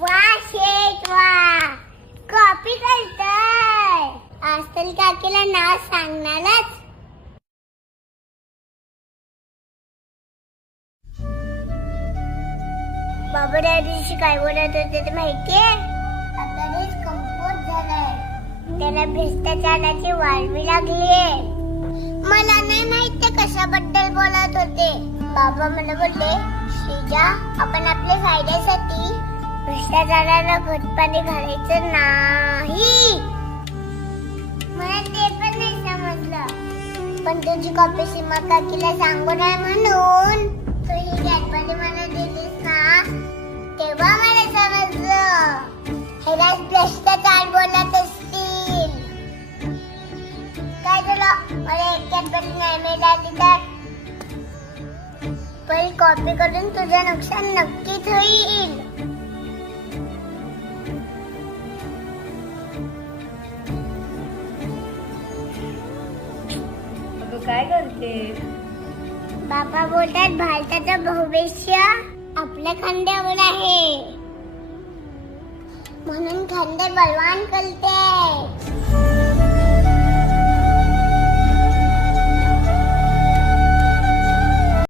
वा शेट वा, कॉपी करताय. आजकाल काकीला नाव सांगणारच. बाबा त्या दिवशी काय बोलत होते ते माहितीये? आपल्याला कंपोज झालाय, त्याला भ्रष्टाचाराची वाळवी लागलीये. मला नाही माहिती कशाबद्दल बोलत होते. बाबा मला बोलले, श्रीजा आपण आपल्या फायद्यासाठी भ्रष्टाचाराला खतपाणी घालायचं नाही. मला ते पण नाही समजलं, पण तुझी कॉपी सीमा काकीला सांगू नये म्हणून तू ही कॅडबरी मला दिलीस ना, तेव्हा मला समजलं ह्यालाच भ्रष्टाचार बोलत असतील. काय झालं, मला एक कॅडबरी नाही मिळाली तर पण कॉपी करून तुझं नुकसान नक्कीच होईल. काय करते? बाबा बोलतात भारताचं भविष्य आपल्या खांद्यावर आहे, म्हणून खांदे बलवान करते.